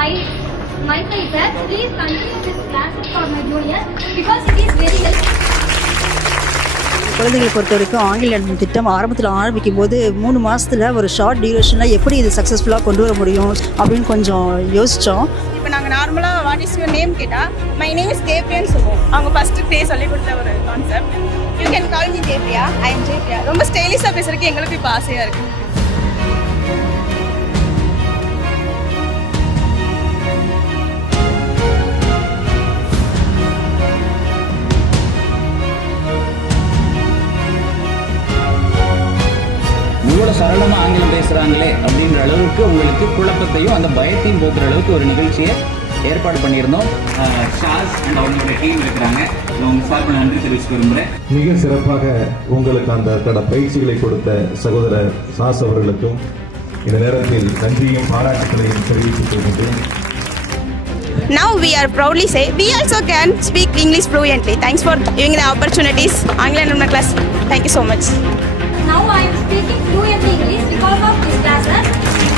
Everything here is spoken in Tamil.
my sir, please continue this classes for my juniors because it is very helpful. குழந்தைகளை பொறுத்த வரைக்கும் ஆங்கில திட்டம் ஆரம்பத்தில் ஆரம்பிக்கும் போது 3 மாதத்தில் ஒரு ஷார்ட் டியூரேஷனில் எப்படி இது சக்ஸஸ்ஃபுல்லாக கொண்டு வர முடியும் அப்படின்னு கொஞ்சம் யோசித்தோம். இப்போ நாங்கள் நார்மலாக வாட் இஸ் யுவர் நேம் கேட்டால் மை நேம் இஸ் கேபியான்னு சொல்லுவோம். அவங்க ஃபஸ்ட்டு டே சொல்லி கொடுத்த ஒரு concept. You can call me Jebiya, I am Jebiya. ரொம்ப ஸ்டைலிஷாக பேசுறதுக்கு எங்களுக்கு இப்போ ஆசையாக இருக்குது. இவ்வளோ சரளமாக ஆங்கிலம் பேசுகிறாங்களே அப்படின்ற அளவுக்கு உங்களுக்கு குழப்பத்தையும் அந்த பயத்தையும் போக்குற அளவுக்கு ஒரு நிகழ்ச்சியை ஏற்பாடு பண்ணியிருந்தோம். ஷாஸ் அண்ட் அவங்களோட டீம் இருக்கிறாங்க. அவங்க சார்பில் நன்றி தெரிவிச்சுக்க விரும்புகிறேன். மிக சிறப்பாக உங்களுக்கு அந்த பயிற்சிகளை கொடுத்த சகோதரர் சாஸ் அவர்களுக்கும் இந்த நேரத்தில் நன்றியும் பாராட்டுகளையும் தெரிவித்துக் கொள்கின்றேன். Now we are proudly say we also can speak English fluently. Thanks for giving the opportunities. Angla class. Thank you so much. Now I am speaking fluently English because of this classes.